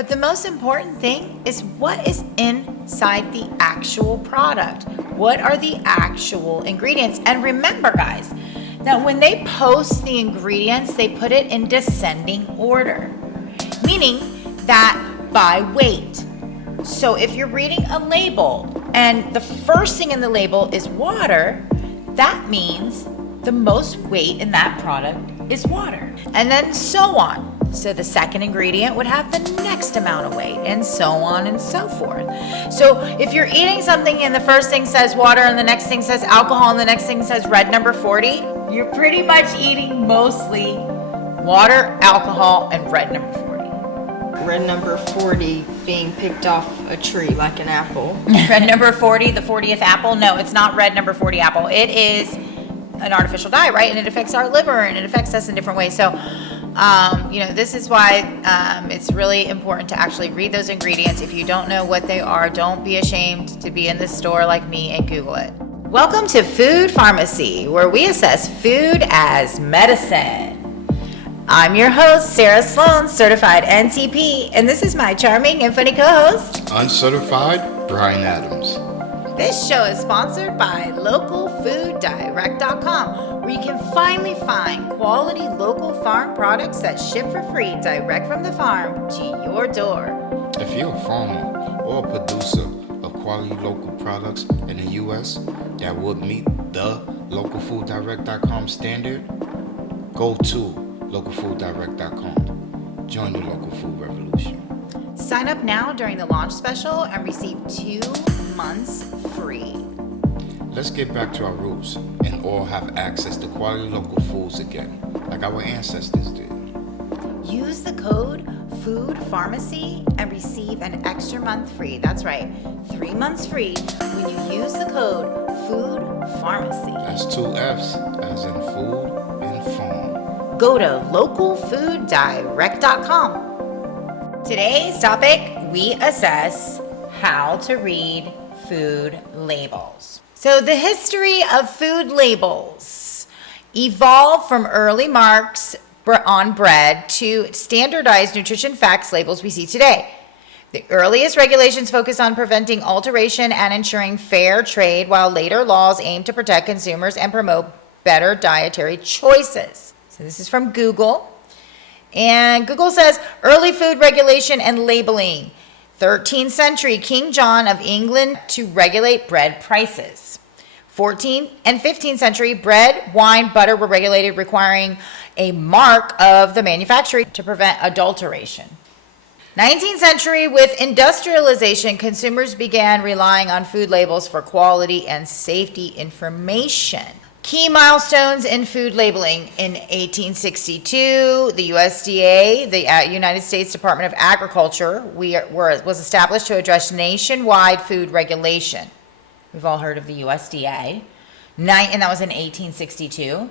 But the most important thing is what is inside the actual product. What are the actual ingredients? And remember, guys, that when they post the ingredients, they put it in descending order, meaning that by weight. So if you're reading a label and the first thing in the label is water, that means the most weight in that product is water. And then so on. So the second ingredient would have the next amount of weight, and so on and so forth. So if you're eating something and the first thing says water and the next thing says alcohol and the next thing says red number 40, you're pretty much eating mostly water, alcohol, and red number 40. Red number 40 being picked off a tree like an apple. Red number 40, the 40th apple? No, it's not red number 40 apple. It is an artificial dye, right? And it affects our liver and it affects us in different ways. So this is why it's really important to actually read those ingredients. If you don't know what they are, don't be ashamed to be in the store like me and Google it. Welcome to Food Pharmacy, where we assess food as medicine. I'm your host, Sarah Sloan, certified NCP, and this is my charming and funny co-host, Uncertified Brian Adams. This show is sponsored by localfooddirect.com, where you can finally find quality local farm products that ship for free direct from the farm to your door. If you're a farmer or a producer of quality local products in the U.S. that would meet the localfooddirect.com standard, go to localfooddirect.com. Join the local food revolution. Sign up now during the launch special and receive 2 months free. Let's get back to our roots and all have access to quality local foods again, like our ancestors did. Use the code Food Farmacy and receive an extra month free. That's right, 3 months free when you use the code Food Farmacy. That's 2 F's, as in food and farm. Go to localfooddirect.com. Today's topic, we assess how to read food labels. So the history of food labels evolved from early marks on bread to standardized nutrition facts labels we see today. The earliest regulations focused on preventing alteration and ensuring fair trade, while later laws aimed to protect consumers and promote better dietary choices. So this is from Google. And Google says, early food regulation and labeling. 13th century, King John of England to regulate bread prices. 14th and 15th century, bread, wine, butter were regulated, requiring a mark of the manufacturer to prevent adulteration. 19th century, with industrialization, consumers began relying on food labels for quality and safety information. Key milestones in food labeling. In 1862, the USDA, the United States Department of Agriculture, was established to address nationwide food regulation. We've all heard of the USDA, and that was in 1862.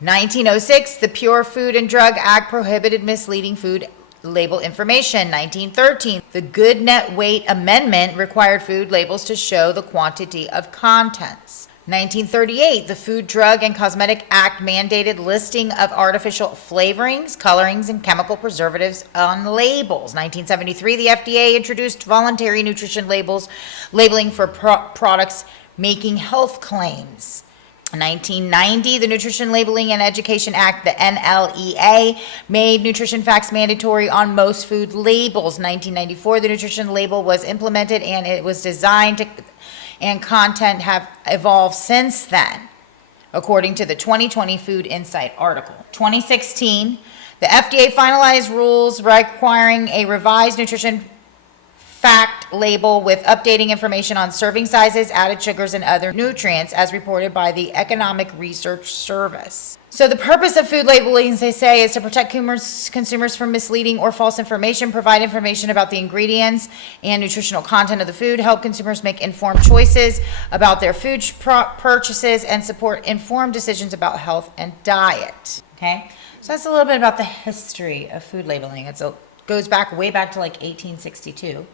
1906, the Pure Food and Drug Act prohibited misleading food label information. 1913, the Good Net Weight Amendment required food labels to show the quantity of contents. 1938, the Food, Drug, and Cosmetic Act mandated listing of artificial flavorings, colorings, and chemical preservatives on labels. 1973, the FDA introduced voluntary nutrition labeling for products making health claims. 1990, the Nutrition Labeling and Education Act, the NLEA, made nutrition facts mandatory on most food labels. 1994, the nutrition label was implemented and it was designed to and content have evolved since then, according to the 2020 Food Insight article. 2016, the FDA finalized rules requiring a revised nutrition fact label with updating information on serving sizes, added sugars, and other nutrients, as reported by the Economic Research Service. So the purpose of food labeling, as they say, is to protect consumers from misleading or false information, provide information about the ingredients and nutritional content of the food, help consumers make informed choices about their food purchases, and support informed decisions about health and diet. Okay, so that's a little bit about the history of food labeling. It goes back way back to like 1862,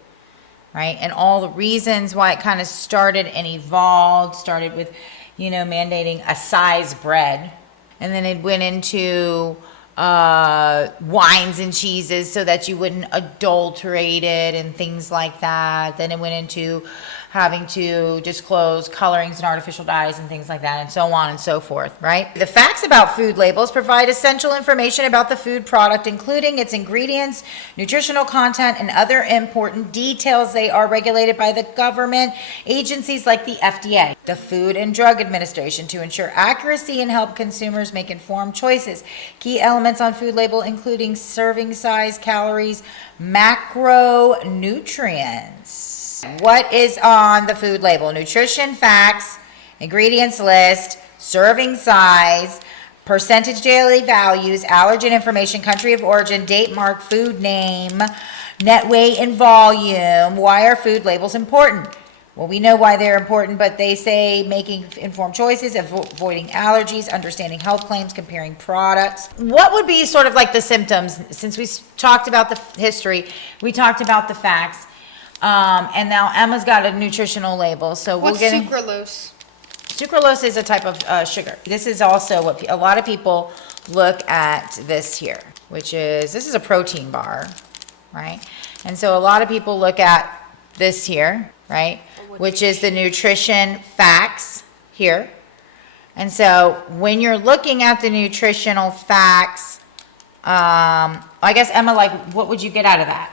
right? And all the reasons why it kind of started and evolved, started with, mandating a size bread. And then it went into wines and cheeses so that you wouldn't adulterate it and things like that. Then it went into having to disclose colorings and artificial dyes and things like that, and so on and so forth, right? The facts about food labels provide essential information about the food product, including its ingredients, nutritional content, and other important details. They are regulated by the government agencies like the FDA, the Food and Drug Administration, to ensure accuracy and help consumers make informed choices. Key elements on food label including serving size, calories, macronutrients. What is on the food label? Nutrition facts, ingredients list, serving size, percentage daily values, allergen information, country of origin, date mark, food name, net weight and volume. Why are food labels important? Well, we know why they're important, but they say making informed choices, avoiding allergies, understanding health claims, comparing products. What would be sort of like the symptoms? Since we talked about the history, we talked about the facts. And now Emma's got a nutritional label, so we'll What's get sucralose? Sucralose is a type of sugar. This is also what a lot of people look at this here, which is, this is a protein bar, right? And so a lot of people look at this here, right? Which is the nutrition facts here. And so when you're looking at the nutritional facts, I guess Emma, like, what would you get out of that?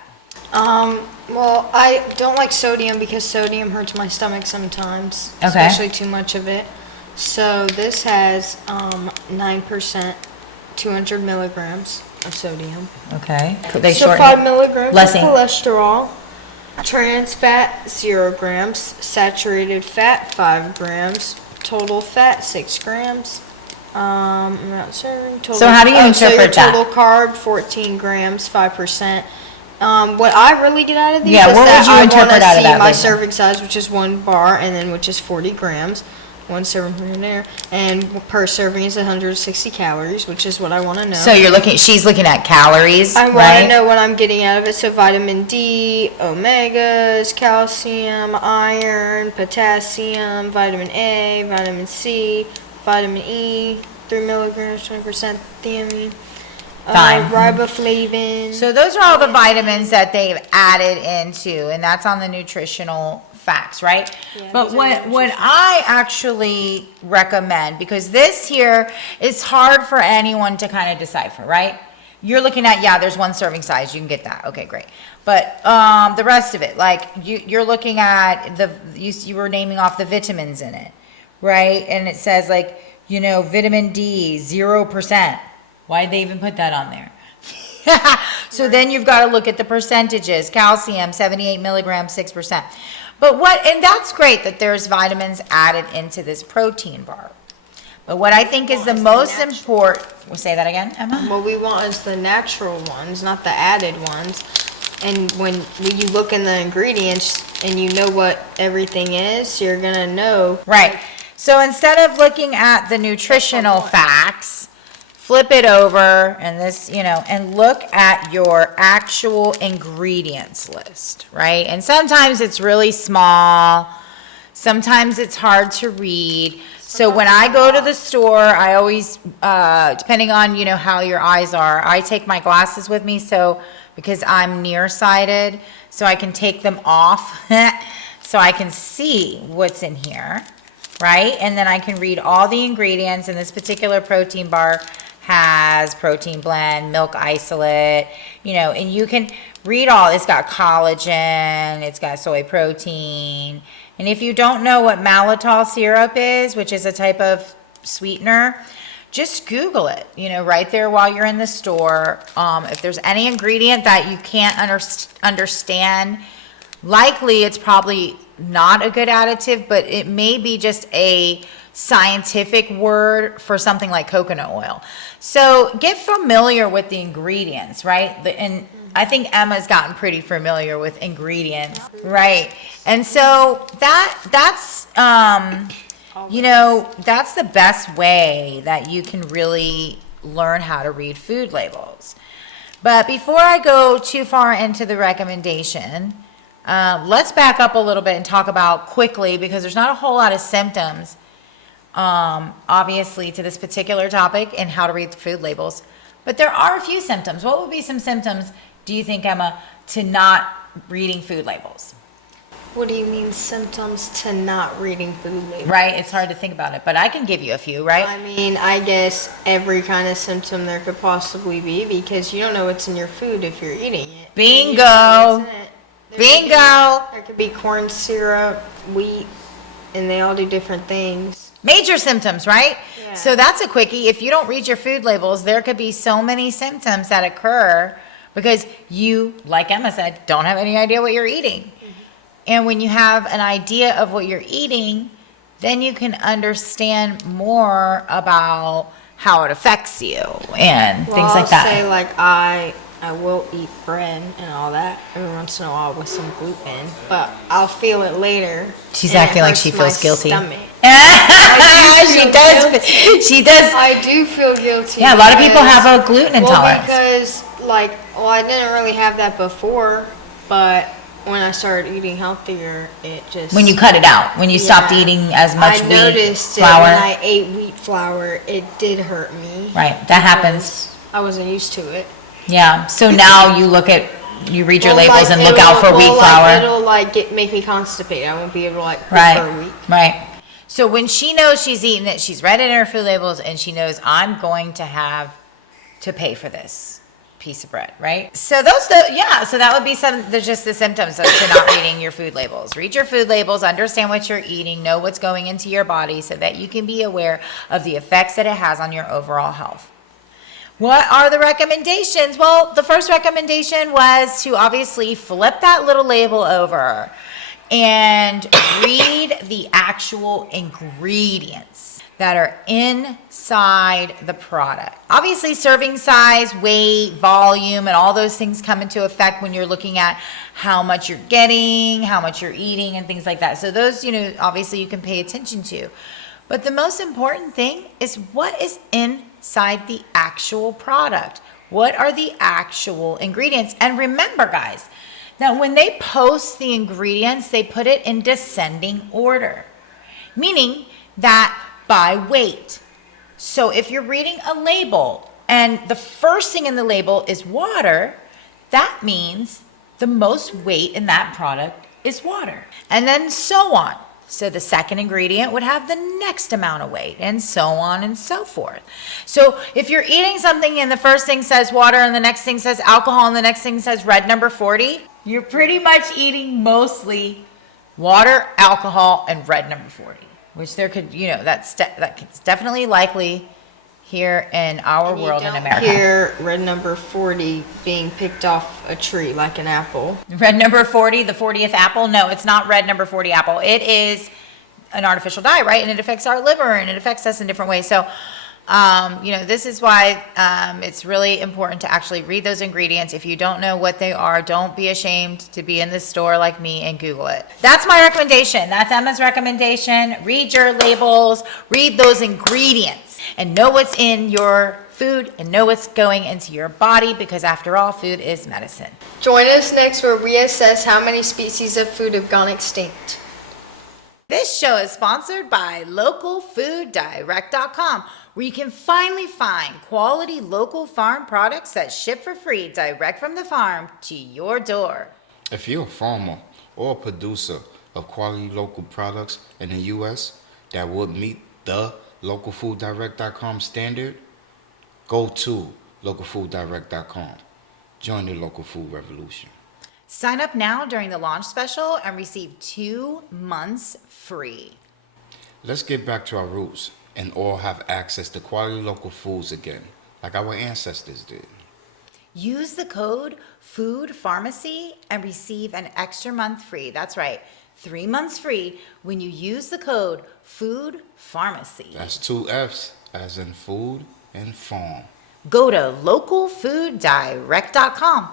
Well, I don't like sodium because sodium hurts my stomach sometimes, Okay. especially too much of it. So this has 9%, 200 milligrams of sodium. Okay. Could they So shorten 5 it? milligrams Lessing. of cholesterol. Trans fat 0 grams. Saturated fat 5 grams. Total fat 6 grams. I'm not serving total. So how do you interpret so your that? total carb 14 grams, 5%. What I really get out of these Yeah, is what that would you I interpret want to out of see that my label? serving size, which is 1 bar, and then which is 40 grams. 1 serving here and there, and per serving is 160 calories, which is what I want to know. So she's looking at calories, I want right? to know what I'm getting out of it. So vitamin D, omegas, calcium, iron, potassium, vitamin A, vitamin C, vitamin E, 3 milligrams, 20% thiamine, Fine. riboflavin. So those are all the vitamins that they've added into, and that's on the nutritional facts, right? Yeah, But these are what I actually recommend, because this here is hard for anyone to kind of decipher, right? You're looking at, yeah, there's 1 serving size, you can get that, okay, great. But the rest of it, like you're looking at you were naming off the vitamins in it, right? And it says like, vitamin D, 0%. Why'd they even put that on there? So then you've got to look at the percentages. Calcium, 78 milligrams, 6%. And that's great that there's vitamins added into this protein bar. But what I think is the most important, we'll say that again, Emma? What we want is the natural ones, not the added ones. And when you look in the ingredients and you know what everything is, you're going to know. Right. So instead of looking at the nutritional facts, flip it over and and look at your actual ingredients list, right? And sometimes it's really small. Sometimes it's hard to read. So when I go to the store, I always, depending on, how your eyes are, I take my glasses with me because I'm nearsighted, so I can take them off so I can see what's in here, right? And then I can read all the ingredients. And this particular protein bar has protein blend, milk isolate, and you can read all. It's got collagen, it's got soy protein. And if you don't know what maltitol syrup is, which is a type of sweetener, just Google it, right there while you're in the store. If there's any ingredient that you can't understand, likely it's probably not a good additive, but it may be just a scientific word for something like coconut oil. So get familiar with the ingredients, right? And I think Emma's gotten pretty familiar with ingredients, right? And so that's that's the best way that you can really learn how to read food labels. But before I go too far into the recommendation, let's back up a little bit and talk about quickly, because there's not a whole lot of symptoms obviously to this particular topic and how to read the food labels. But there are a few symptoms. What would be some symptoms, do you think, Emma, to not reading food labels? What do you mean symptoms to not reading food labels? Right, it's hard to think about it, but I can give you a few, right? I mean, I guess every kind of symptom there could possibly be, because you don't know what's in your food if you're eating it. Bingo! You don't know what's in it. Bingo! There could be corn syrup, wheat, and they all do different things. Major symptoms, right? Yeah. So that's a quickie. If you don't read your food labels, there could be so many symptoms that occur because you, like Emma said, don't have any idea what you're eating. And when you have an idea of what you're eating, then you can understand more about how it affects you and things like that. I'll say, like, I will eat bread and all that every once in a while with some gluten, but I'll feel it later. She's and it acting like hurts she my feels guilty. stomach. She does. She does. I do feel guilty. Yeah, a lot of people because- have a gluten intolerance. Because, like, I didn't really have that before, but when I started eating healthier, it just... When you cut it out, when you stopped eating as much I wheat noticed flour. it when I ate wheat flour, it did hurt me. Right, that happens. because I wasn't used to it. Yeah, so now you read your Well, labels like, and look out for wheat flour. It'll, like, make me constipated. I won't be able to, like, cook Right, for a week. right. So when she knows she's eating it, she's read it in her food labels, and she knows I'm going to have to pay for this piece of bread, right? So so that would be there's just the symptoms to not reading your food labels. Read your food labels, understand what you're eating, know what's going into your body so that you can be aware of the effects that it has on your overall health. What are the recommendations? Well, the first recommendation was to obviously flip that little label over and read the actual ingredients that are inside the product. Obviously, serving size, weight, volume, and all those things come into effect when you're looking at how much you're getting, how much you're eating, and things like that. So those, obviously you can pay attention to. But the most important thing is what is inside the actual product. What are the actual ingredients? And remember, guys, that when they post the ingredients, they put it in descending order, meaning that by weight. So if you're reading a label and the first thing in the label is water, that means the most weight in that product is water. And then so on. So the second ingredient would have the next amount of weight, and so on and so forth. So if you're eating something and the first thing says water and the next thing says alcohol and the next thing says red number 40, you're pretty much eating mostly water, alcohol, and red number 40, which there could, that's definitely likely here in our world in America. Hear red number 40 being picked off a tree like an apple. Red number 40, the 40th apple? No, it's not red number 40 apple. It is an artificial dye, right? And it affects our liver and it affects us in different ways. So, this is why it's really important to actually read those ingredients. If you don't know what they are, don't be ashamed to be in the store like me and Google it. That's my recommendation. That's Emma's recommendation. Read your labels, read those ingredients, and know what's in your food and know what's going into your body, because after all, food is medicine. Join us next where we assess how many species of food have gone extinct. This show is sponsored by localfooddirect.com, where you can finally find quality local farm products that ship for free direct from the farm to your door. If you're a farmer or a producer of quality local products in the U.S. that would meet the localfooddirect.com standard, go to localfooddirect.com. Join the local food revolution. Sign up now during the launch special and receive 2 months free. Let's get back to our roots and all have access to quality local foods again, like our ancestors did. Use the code Food Farmacy and receive an extra month free. That's right, 3 months free when you use the code Food Farmacy. That's 2 F's, as in food and farm. Go to localfooddirect.com.